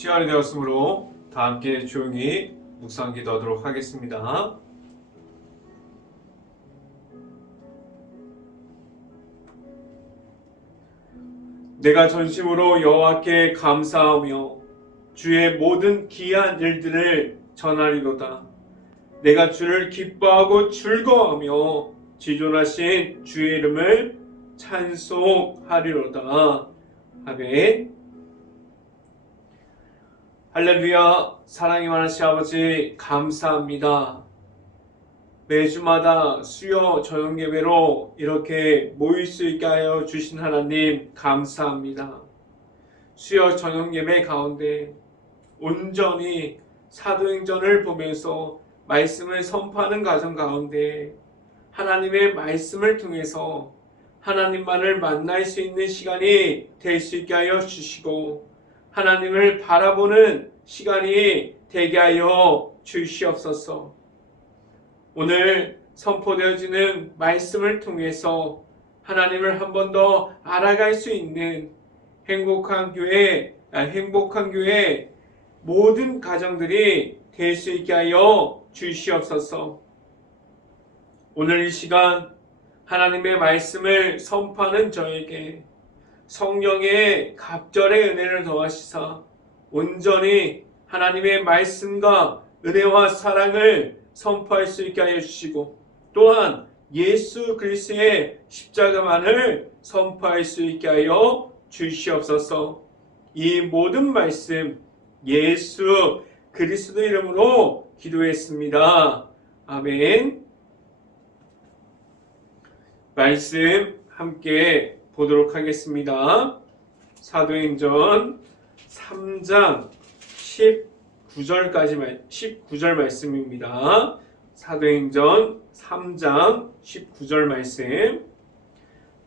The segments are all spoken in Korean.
시간이 되었으므로 다 함께 조용히 묵상 기도하도록 하겠습니다. 내가 전심으로 여호와께 감사하며 주의 모든 기이한 일들을 전하리로다. 내가 주를 기뻐하고 즐거워하며 지존하신 주의 이름을 찬송하리로다. 아멘. 할렐루야. 사랑이 많으신 아버지 감사합니다. 매주마다 수요 저녁 예배로 이렇게 모일 수 있게 하여 주신 하나님 감사합니다. 수요 저녁 예배 가운데 온전히 사도행전을 보면서 말씀을 선포하는 과정 가운데 하나님의 말씀을 통해서 하나님만을 만날 수 있는 시간이 될 수 있게 하여 주시고 하나님을 바라보는 시간이 되게 하여 주시옵소서. 오늘 선포되어지는 말씀을 통해서 하나님을 한 번 더 알아갈 수 있는 행복한 교회 모든 가정들이 될 수 있게 하여 주시옵소서. 오늘 이 시간 하나님의 말씀을 선포하는 저에게 성령의 갑절의 은혜를 더하시사 온전히 하나님의 말씀과 은혜와 사랑을 선포할 수 있게 하여 주시고 또한 예수 그리스도의 십자가만을 선포할 수 있게 하여 주시옵소서. 이 모든 말씀 예수 그리스도 이름으로 기도했습니다. 아멘. 말씀 함께 보도록 하겠습니다. 사도행전 3장 19절 말씀입니다. 사도행전 3장 19절 말씀.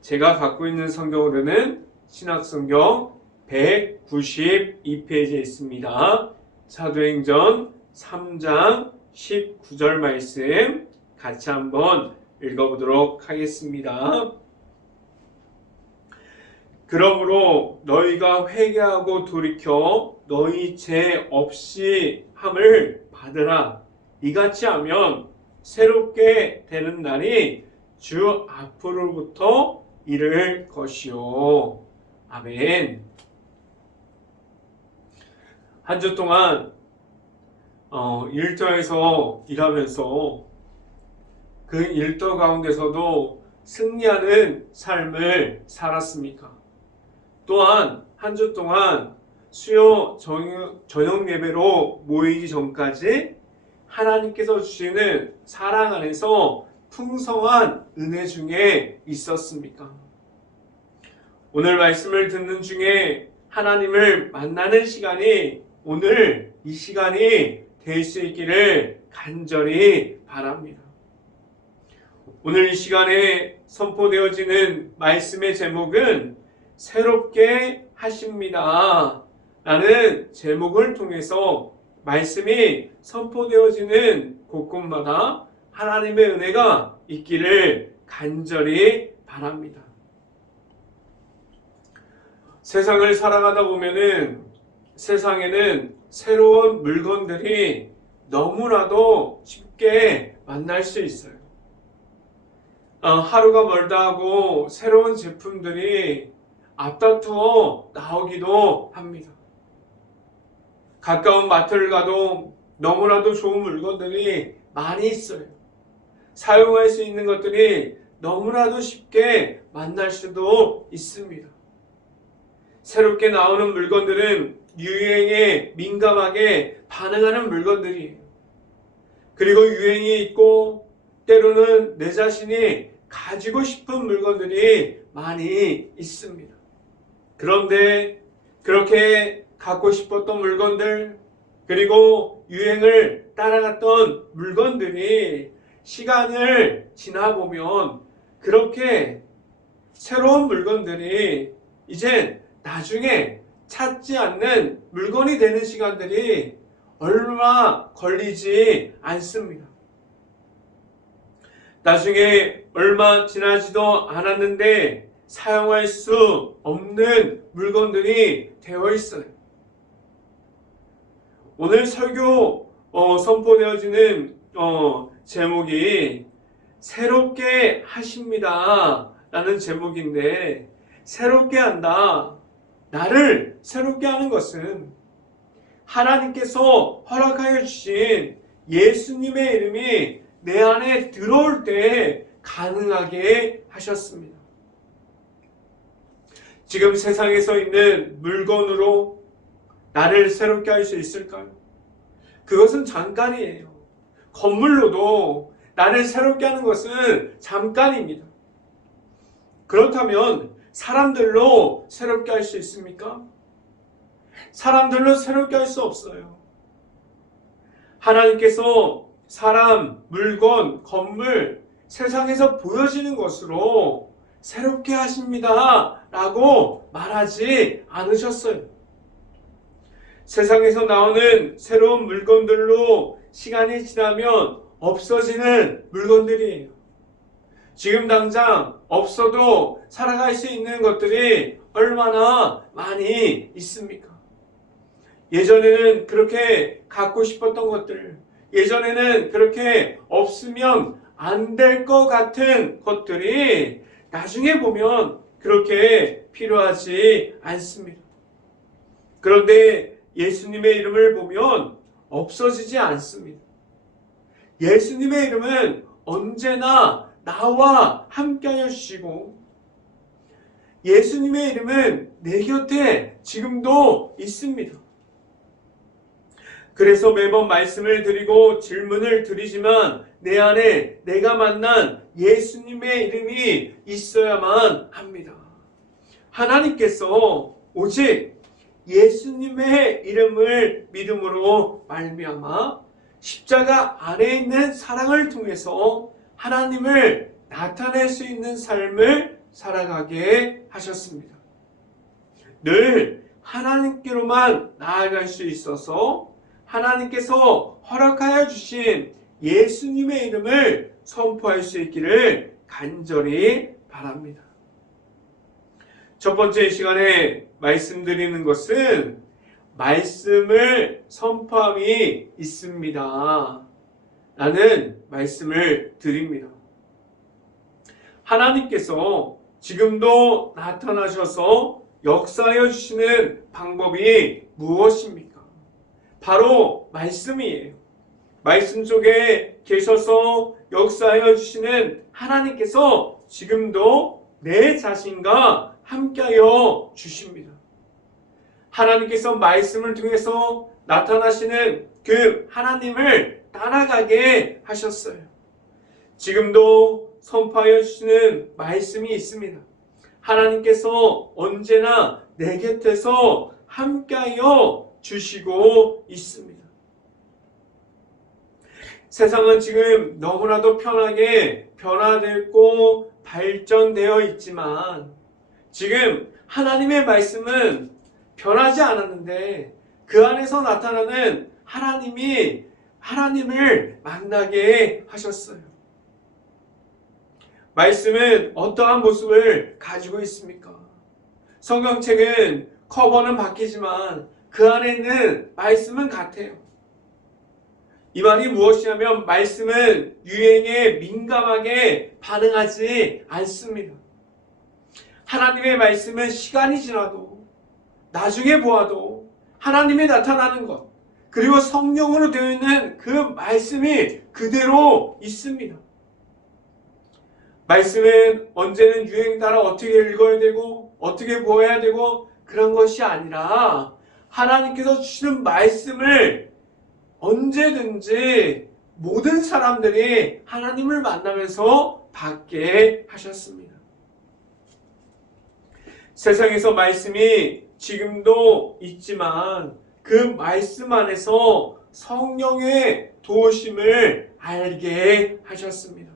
제가 갖고 있는 성경으로는 신약성경 192페이지에 있습니다. 사도행전 3장 19절 말씀 같이 한번 읽어보도록 하겠습니다. 그러므로 너희가 회개하고 돌이켜 너희 죄 없이 함을 받으라. 이같이 하면 새롭게 되는 날이 주 앞으로부터 이를 것이요. 아멘. 한 주 동안 일터에서 일하면서 그 일터 가운데서도 승리하는 삶을 살았습니까? 또한 한 주 동안 수요 저녁 예배로 모이기 전까지 하나님께서 주시는 사랑 안에서 풍성한 은혜 중에 있었습니까? 오늘 말씀을 듣는 중에 하나님을 만나는 시간이 오늘 이 시간이 될 수 있기를 간절히 바랍니다. 오늘 이 시간에 선포되어지는 말씀의 제목은 새롭게 하십니다 라는 제목을 통해서 말씀이 선포되어지는 곳곳마다 하나님의 은혜가 있기를 간절히 바랍니다. 세상을 살아가다 보면은 세상에는 새로운 물건들이 너무나도 쉽게 만날 수 있어요. 하루가 멀다 하고 새로운 제품들이 앞다투어 나오기도 합니다. 가까운 마트를 가도 너무나도 좋은 물건들이 많이 있어요. 사용할 수 있는 것들이 너무나도 쉽게 만날 수도 있습니다. 새롭게 나오는 물건들은 유행에 민감하게 반응하는 물건들이에요. 그리고 유행이 있고 때로는 내 자신이 가지고 싶은 물건들이 많이 있습니다. 그런데 그렇게 갖고 싶었던 물건들 그리고 유행을 따라갔던 물건들이 시간을 지나보면 그렇게 새로운 물건들이 이젠 나중에 찾지 않는 물건이 되는 시간들이 얼마 걸리지 않습니다. 나중에 얼마 지나지도 않았는데 사용할 수 없는 물건들이 되어 있어요. 오늘 설교 선포되어지는 제목이 새롭게 하십니다 라는 제목인데, 새롭게 한다, 나를 새롭게 하는 것은 하나님께서 허락하여 주신 예수님의 이름이 내 안에 들어올 때 가능하게 하셨습니다. 지금 세상에서 있는 물건으로 나를 새롭게 할 수 있을까요? 그것은 잠깐이에요. 건물로도 나를 새롭게 하는 것은 잠깐입니다. 그렇다면 사람들로 새롭게 할 수 있습니까? 사람들로 새롭게 할 수 없어요. 하나님께서 사람, 물건, 건물, 세상에서 보여지는 것으로 새롭게 하십니다 라고 말하지 않으셨어요. 세상에서 나오는 새로운 물건들로 시간이 지나면 없어지는 물건들이에요. 지금 당장 없어도 살아갈 수 있는 것들이 얼마나 많이 있습니까? 예전에는 그렇게 갖고 싶었던 것들, 예전에는 그렇게 없으면 안 될 것 같은 것들이 나중에 보면 그렇게 필요하지 않습니다. 그런데 예수님의 이름을 보면 없어지지 않습니다. 예수님의 이름은 언제나 나와 함께하여 주시고, 예수님의 이름은 내 곁에 지금도 있습니다. 그래서 매번 말씀을 드리고 질문을 드리지만 내 안에 내가 만난 예수님의 이름이 있어야만 합니다. 하나님께서 오직 예수님의 이름을 믿음으로 말미암아 십자가 안에 있는 사랑을 통해서 하나님을 나타낼 수 있는 삶을 살아가게 하셨습니다. 늘 하나님께로만 나아갈 수 있어서 하나님께서 허락하여 주신 예수님의 이름을 선포할 수 있기를 간절히 바랍니다. 첫 번째 시간에 말씀드리는 것은 말씀을 선포함이 있습니다 라는 말씀을 드립니다. 하나님께서 지금도 나타나셔서 역사하여 주시는 방법이 무엇입니까? 바로 말씀이에요. 말씀 속에 계셔서 역사하여 주시는 하나님께서 지금도 내 자신과 함께하여 주십니다. 하나님께서 말씀을 통해서 나타나시는 그 하나님을 따라가게 하셨어요. 지금도 선포하여 주시는 말씀이 있습니다. 하나님께서 언제나 내 곁에서 함께하여 주시고 있습니다. 세상은 지금 너무나도 편하게 변화되고 발전되어 있지만 지금 하나님의 말씀은 변하지 않았는데 그 안에서 나타나는 하나님이 하나님을 만나게 하셨어요. 말씀은 어떠한 모습을 가지고 있습니까? 성경책은 커버는 바뀌지만 그 안에 있는 말씀은 같아요. 이 말이 무엇이냐면 말씀은 유행에 민감하게 반응하지 않습니다. 하나님의 말씀은 시간이 지나도 나중에 보아도 하나님이 나타나는 것, 그리고 성령으로 되어 있는 그 말씀이 그대로 있습니다. 말씀은 언제는 유행 따라 어떻게 읽어야 되고 어떻게 보아야 되고 그런 것이 아니라 하나님께서 주시는 말씀을 언제든지 모든 사람들이 하나님을 만나면서 받게 하셨습니다. 세상에서 말씀이 지금도 있지만 그 말씀 안에서 성령의 도우심을 알게 하셨습니다.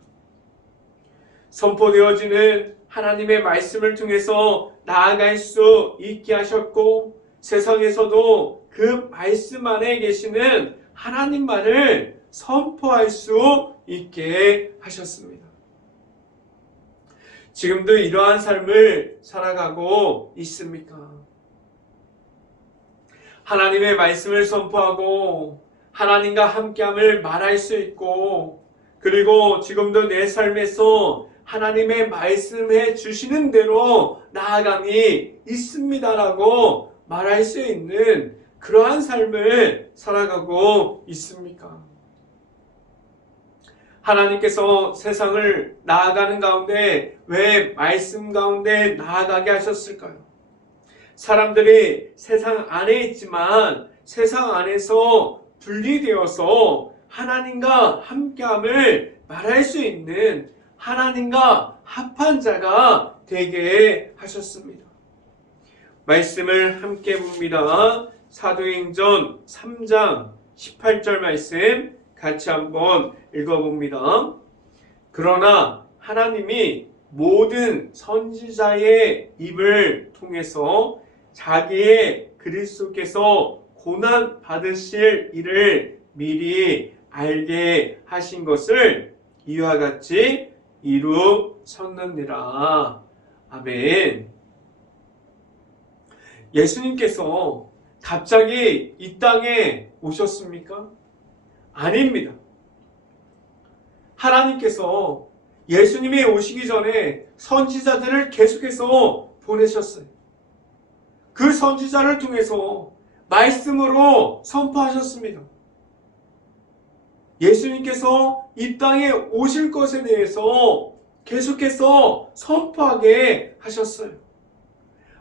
선포되어지는 하나님의 말씀을 통해서 나아갈 수 있게 하셨고 세상에서도 그 말씀 안에 계시는 하나님만을 선포할 수 있게 하셨습니다. 지금도 이러한 삶을 살아가고 있습니까? 하나님의 말씀을 선포하고 하나님과 함께함을 말할 수 있고, 그리고 지금도 내 삶에서 하나님의 말씀해 주시는 대로 나아감이 있습니다라고 말할 수 있는 그러한 삶을 살아가고 있습니까? 하나님께서 세상을 나아가는 가운데 왜 말씀 가운데 나아가게 하셨을까요? 사람들이 세상 안에 있지만 세상 안에서 분리되어서 하나님과 함께함을 말할 수 있는 하나님과 합한 자가 되게 하셨습니다. 말씀을 함께 봅니다. 사도행전 3장 18절 말씀 같이 한번 읽어봅니다. 그러나 하나님이 모든 선지자의 입을 통해서 자기의 그리스도께서 고난 받으실 일을 미리 알게 하신 것을 이와 같이 이루셨느니라. 아멘. 예수님께서 갑자기 이 땅에 오셨습니까? 아닙니다. 하나님께서 예수님이 오시기 전에 선지자들을 계속해서 보내셨어요. 그 선지자를 통해서 말씀으로 선포하셨습니다. 예수님께서 이 땅에 오실 것에 대해서 계속해서 선포하게 하셨어요.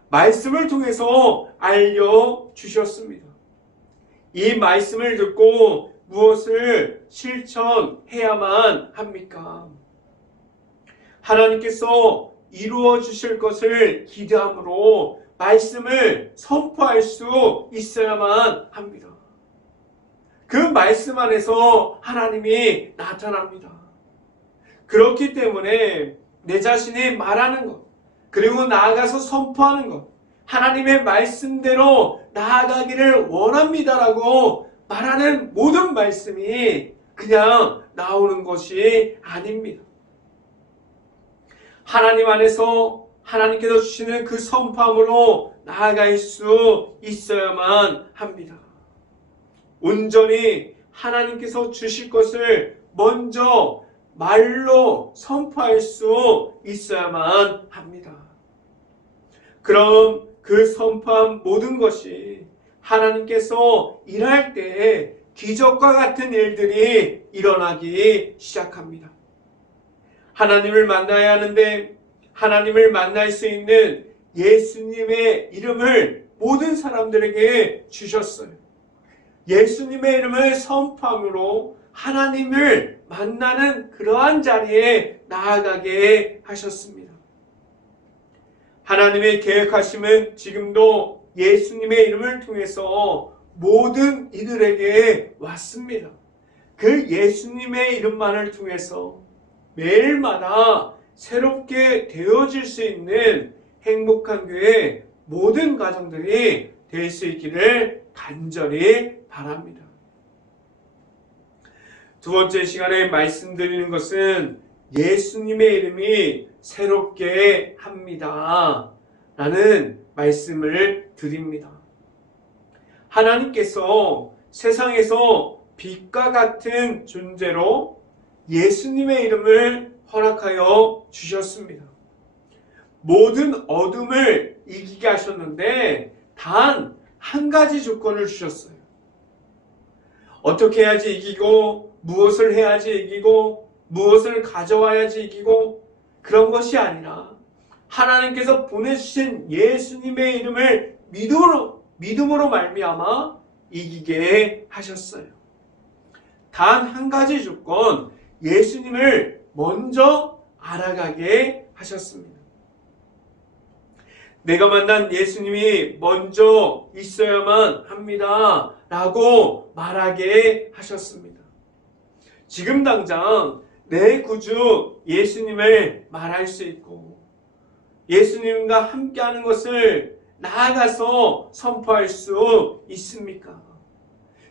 말씀을 통해서 알려주셨습니다. 이 말씀을 듣고 무엇을 실천해야만 합니까? 하나님께서 이루어 주실 것을 기대함으로 말씀을 선포할 수 있어야만 합니다. 그 말씀 안에서 하나님이 나타납니다. 그렇기 때문에 내 자신이 말하는 것, 그리고 나아가서 선포하는 것, 하나님의 말씀대로 나아가기를 원합니다라고 말하는 모든 말씀이 그냥 나오는 것이 아닙니다. 하나님 안에서 하나님께서 주시는 그 선포함으로 나아갈 수 있어야만 합니다. 온전히 하나님께서 주실 것을 먼저 말로 선포할 수 있어야만 합니다. 그럼 그 선포한 모든 것이 하나님께서 일할 때 기적과 같은 일들이 일어나기 시작합니다. 하나님을 만나야 하는데 하나님을 만날 수 있는 예수님의 이름을 모든 사람들에게 주셨어요. 예수님의 이름을 선포함으로 하나님을 만나는 그러한 자리에 나아가게 하셨습니다. 하나님의 계획하심은 지금도 예수님의 이름을 통해서 모든 이들에게 왔습니다. 그 예수님의 이름만을 통해서 매일마다 새롭게 되어질 수 있는 행복한 교회 모든 가정들이 될 수 있기를 간절히 바랍니다. 두 번째 시간에 말씀드리는 것은 예수님의 이름이 새롭게 합니다 라는 말씀을 드립니다. 하나님께서 세상에서 빛과 같은 존재로 예수님의 이름을 허락하여 주셨습니다. 모든 어둠을 이기게 하셨는데 단 한 가지 조건을 주셨어요. 어떻게 해야지 이기고, 무엇을 해야지 이기고, 무엇을 가져와야지 이기고, 그런 것이 아니라 하나님께서 보내주신 예수님의 이름을 믿음으로 말미암아 이기게 하셨어요. 단 한 가지 조건, 예수님을 먼저 알아가게 하셨습니다. 내가 만난 예수님이 먼저 있어야만 합니다 라고 말하게 하셨습니다. 지금 당장 내 구주 예수님을 말할 수 있고 예수님과 함께하는 것을 나아가서 선포할 수 있습니까?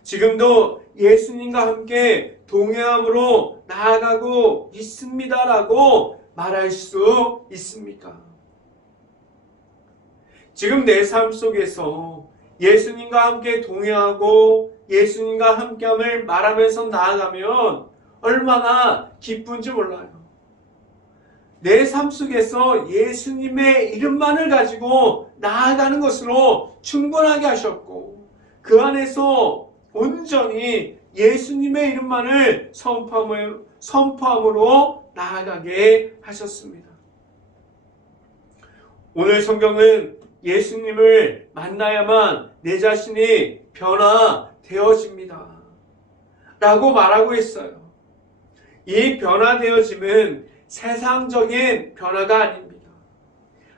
지금도 예수님과 함께 동행함으로 나아가고 있습니다라고 말할 수 있습니까? 지금 내 삶 속에서 예수님과 함께 동행하고 예수님과 함께함을 말하면서 나아가면 얼마나 기쁜지 몰라요. 내 삶 속에서 예수님의 이름만을 가지고 나아가는 것으로 충분하게 하셨고 그 안에서 온전히 예수님의 이름만을 선포함으로 나아가게 하셨습니다. 오늘 성경은 예수님을 만나야만 내 자신이 변화되어집니다 라고 말하고 있어요. 이 변화되어짐은 세상적인 변화가 아닙니다.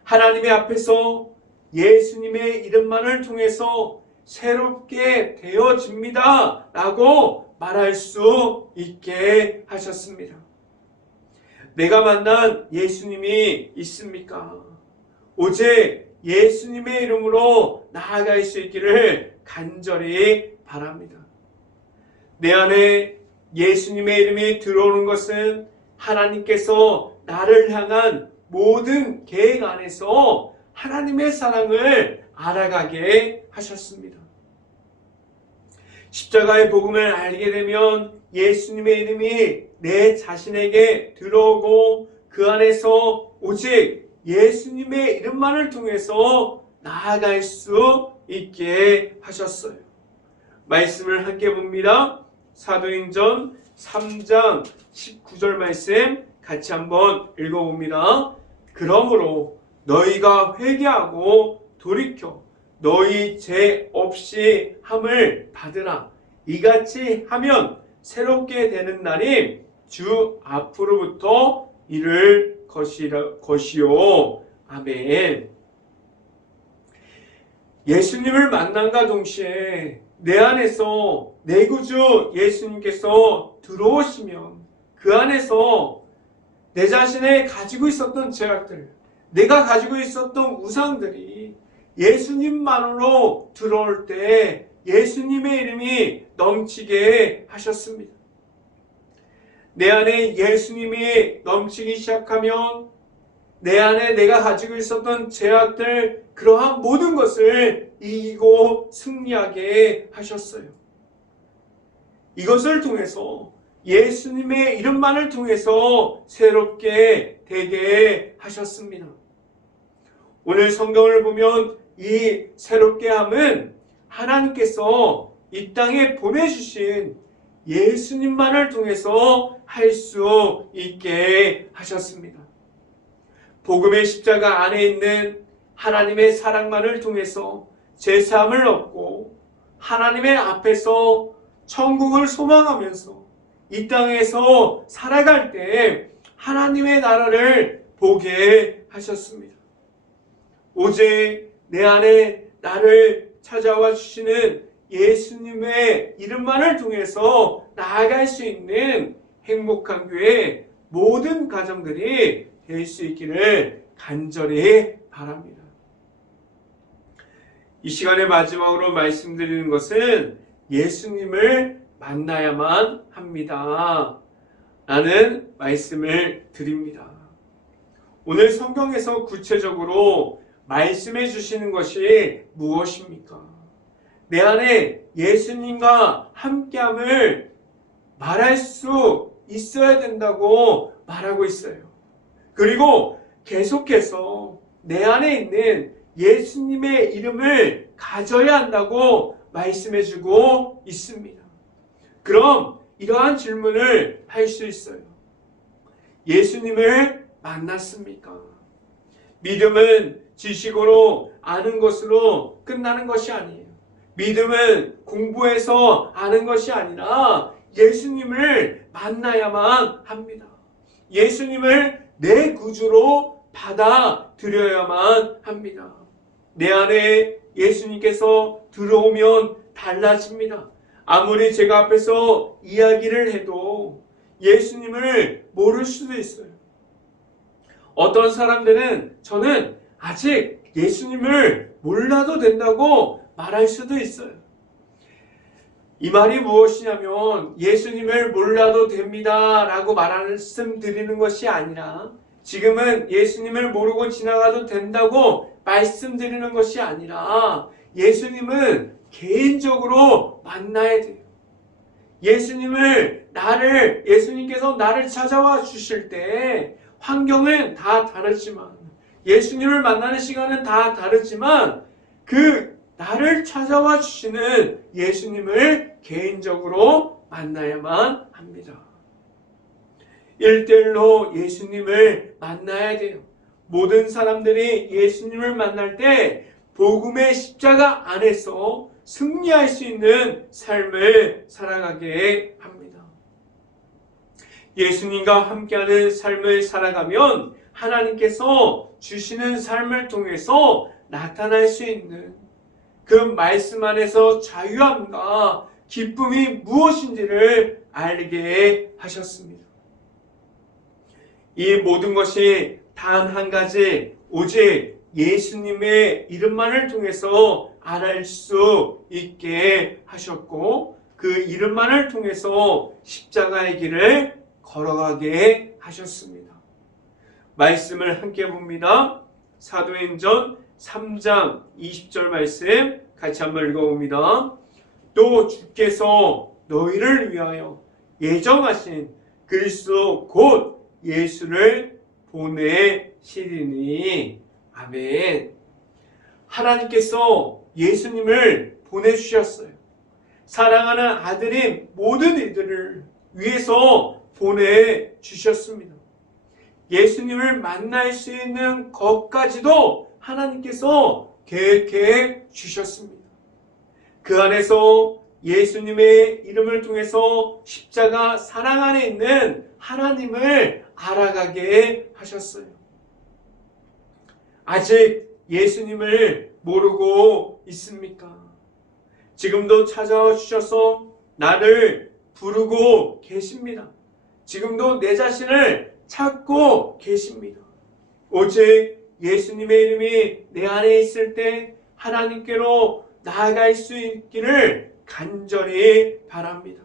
하나님의 앞에서 예수님의 이름만을 통해서 새롭게 되어집니다 라고 말할 수 있게 하셨습니다. 내가 만난 예수님이 있습니까? 오직 예수님의 이름으로 나아갈 수 있기를 간절히 바랍니다. 내 안에 예수님의 이름이 들어오는 것은 하나님께서 나를 향한 모든 계획 안에서 하나님의 사랑을 알아가게 하셨습니다. 십자가의 복음을 알게 되면 예수님의 이름이 내 자신에게 들어오고 그 안에서 오직 예수님의 이름만을 통해서 나아갈 수 있게 하셨어요. 말씀을 함께 봅니다. 사도행전 3장 19절 말씀 같이 한번 읽어봅니다. 그러므로 너희가 회개하고 돌이켜 너희 죄 없이 함을 받으라. 이같이 하면 새롭게 되는 날이 주 앞으로부터 이를 것이요. 아멘. 예수님을 만남과 동시에 내 안에서 내 구주 예수님께서 들어오시면 그 안에서 내 자신의 가지고 있었던 죄악들, 내가 가지고 있었던 우상들이 예수님만으로 들어올 때 예수님의 이름이 넘치게 하셨습니다. 내 안에 예수님이 넘치기 시작하면 내 안에 내가 가지고 있었던 죄악들, 그러한 모든 것을 이기고 승리하게 하셨어요. 이것을 통해서 예수님의 이름만을 통해서 새롭게 되게 하셨습니다. 오늘 성경을 보면 이 새롭게 함은 하나님께서 이 땅에 보내주신 예수님만을 통해서 할 수 있게 하셨습니다. 복음의 십자가 안에 있는 하나님의 사랑만을 통해서 제사함을 얻고 하나님의 앞에서 천국을 소망하면서 이 땅에서 살아갈 때 하나님의 나라를 보게 하셨습니다. 오직 내 안에 나를 찾아와 주시는 예수님의 이름만을 통해서 나아갈 수 있는 행복한 교회 모든 가정들이 될 수 있기를 간절히 바랍니다. 이 시간의 마지막으로 말씀드리는 것은 예수님을 만나야만 합니다 라는 말씀을 드립니다. 오늘 성경에서 구체적으로 말씀해 주시는 것이 무엇입니까? 내 안에 예수님과 함께함을 말할 수 있어야 된다고 말하고 있어요. 그리고 계속해서 내 안에 있는 예수님의 이름을 가져야 한다고 말씀해 주고 있습니다. 그럼 이러한 질문을 할 수 있어요. 예수님을 만났습니까? 믿음은 지식으로 아는 것으로 끝나는 것이 아니에요. 믿음은 공부해서 아는 것이 아니라 예수님을 만나야만 합니다. 예수님을 내 구주로 받아들여야만 합니다. 내 안에 예수님께서 들어오면 달라집니다. 아무리 제가 앞에서 이야기를 해도 예수님을 모를 수도 있어요. 어떤 사람들은 저는 아직 예수님을 몰라도 된다고 말할 수도 있어요. 이 말이 무엇이냐면 예수님을 몰라도 됩니다 라고 말씀드리는 것이 아니라 지금은 예수님을 모르고 지나가도 된다고 말씀드리는 것이 아니라 예수님은 개인적으로 만나야 돼요. 예수님께서 나를 찾아와 주실 때 환경은 다 다르지만, 예수님을 만나는 시간은 다 다르지만, 나를 찾아와 주시는 예수님을 개인적으로 만나야만 합니다. 1대1로 예수님을 만나야 돼요. 모든 사람들이 예수님을 만날 때 복음의 십자가 안에서 승리할 수 있는 삶을 살아가게 합니다. 예수님과 함께하는 삶을 살아가면 하나님께서 주시는 삶을 통해서 나타날 수 있는 그 말씀 안에서 자유함과 기쁨이 무엇인지를 알게 하셨습니다. 이 모든 것이 단 한 가지, 오직 예수님의 이름만을 통해서 알할 수 있게 하셨고, 그 이름만을 통해서 십자가의 길을 걸어가게 하셨습니다. 말씀을 함께 봅니다. 사도행전 3장 20절 말씀 같이 한번 읽어봅니다. 또 주께서 너희를 위하여 예정하신 그리스도 곧 예수를 보내시리니. 아멘. 하나님께서 예수님을 보내주셨어요. 사랑하는 아들인 모든 이들을 위해서 보내주셨습니다. 예수님을 만날 수 있는 것까지도 하나님께서 계획해 주셨습니다. 그 안에서 예수님의 이름을 통해서 십자가 사랑 안에 있는 하나님을 알아가게 하셨어요. 아직 예수님을 모르고 있습니까? 지금도 찾아와 주셔서 나를 부르고 계십니다. 지금도 내 자신을 찾고 계십니다. 오직 예수님의 이름이 내 안에 있을 때 하나님께로 나아갈 수 있기를 간절히 바랍니다.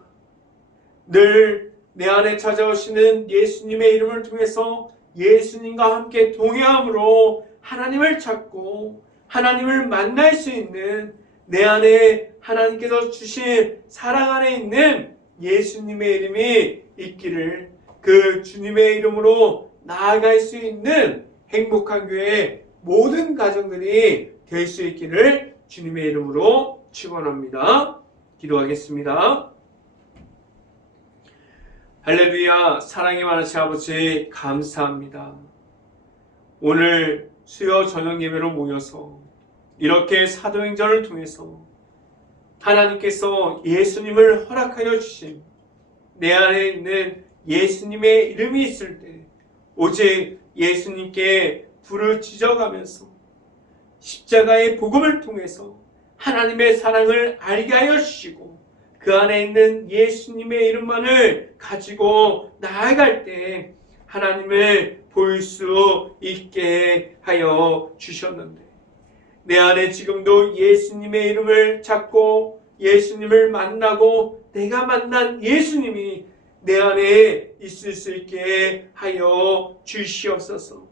늘 내 안에 찾아오시는 예수님의 이름을 통해서 예수님과 함께 동행함으로 하나님을 찾고 하나님을 만날 수 있는, 내 안에 하나님께서 주신 사랑 안에 있는 예수님의 이름이 있기를, 그 주님의 이름으로 나아갈 수 있는 행복한 교회 모든 가정들이 될 수 있기를 주님의 이름으로 축원합니다. 기도하겠습니다. 할렐루야. 사랑이 많으신 아버지 감사합니다. 오늘 수요 저녁 예배로 모여서 이렇게 사도행전을 통해서 하나님께서 예수님을 허락하여 주신, 내 안에 있는 예수님의 이름이 있을 때 오직 예수님께 부르짖어가면서 십자가의 복음을 통해서 하나님의 사랑을 알게 하여 주시고, 그 안에 있는 예수님의 이름만을 가지고 나아갈 때 하나님을 볼 수 있게 하여 주셨는데, 내 안에 지금도 예수님의 이름을 찾고 예수님을 만나고 내가 만난 예수님이 내 안에 있을 수 있게 하여 주시옵소서.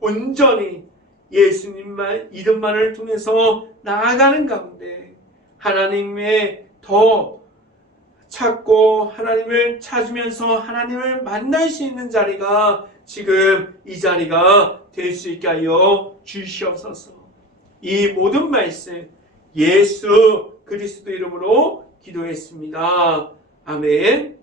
온전히 예수님만 이름만을 통해서 나아가는 가운데 하나님의 더 찾고 하나님을 찾으면서 하나님을 만날 수 있는 자리가 지금 이 자리가 될 수 있게 하여 주시옵소서. 이 모든 말씀 예수 그리스도 이름으로 기도했습니다. 아멘.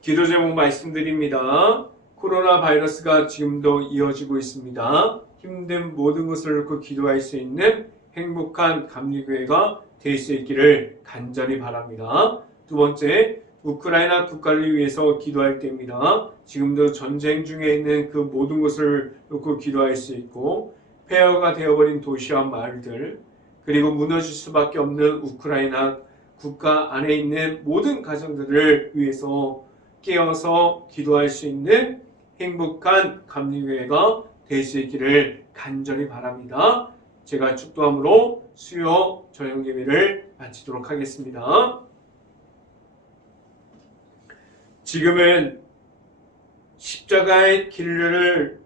기도 제목 말씀드립니다. 코로나 바이러스가 지금도 이어지고 있습니다. 힘든 모든 것을 놓고 기도할 수 있는 행복한 감리교회가 될 수 있기를 간절히 바랍니다. 두 번째, 우크라이나 국가를 위해서 기도할 때입니다. 지금도 전쟁 중에 있는 그 모든 것을 놓고 기도할 수 있고, 폐허가 되어버린 도시와 마을들, 그리고 무너질 수밖에 없는 우크라이나 국가 안에 있는 모든 가정들을 위해서 깨어서 기도할 수 있는 행복한 감리교회가 될 수 있기를 간절히 바랍니다. 제가 축도함으로 수요 저녁 예배를 마치도록 하겠습니다. 지금은 십자가의 길을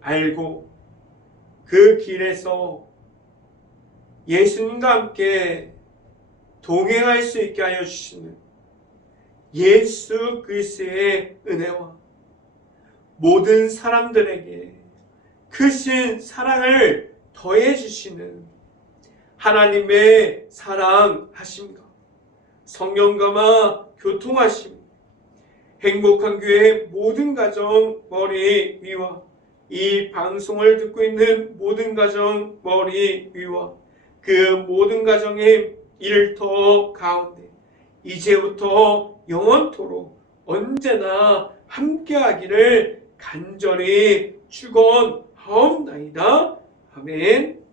알고 그 길에서 예수님과 함께 동행할 수 있게 하여 주시는 예수 그리스도의 은혜와 모든 사람들에게 크신 사랑을 더해 주시는 하나님의 사랑하심과 성령감화 교통하심, 행복한 교회 모든 가정 머리 위와 이 방송을 듣고 있는 모든 가정 머리 위와 그 모든 가정의 일터 가운데 이제부터 영원토록 언제나 함께하기를 간절히 축원하옵나이다. 아멘.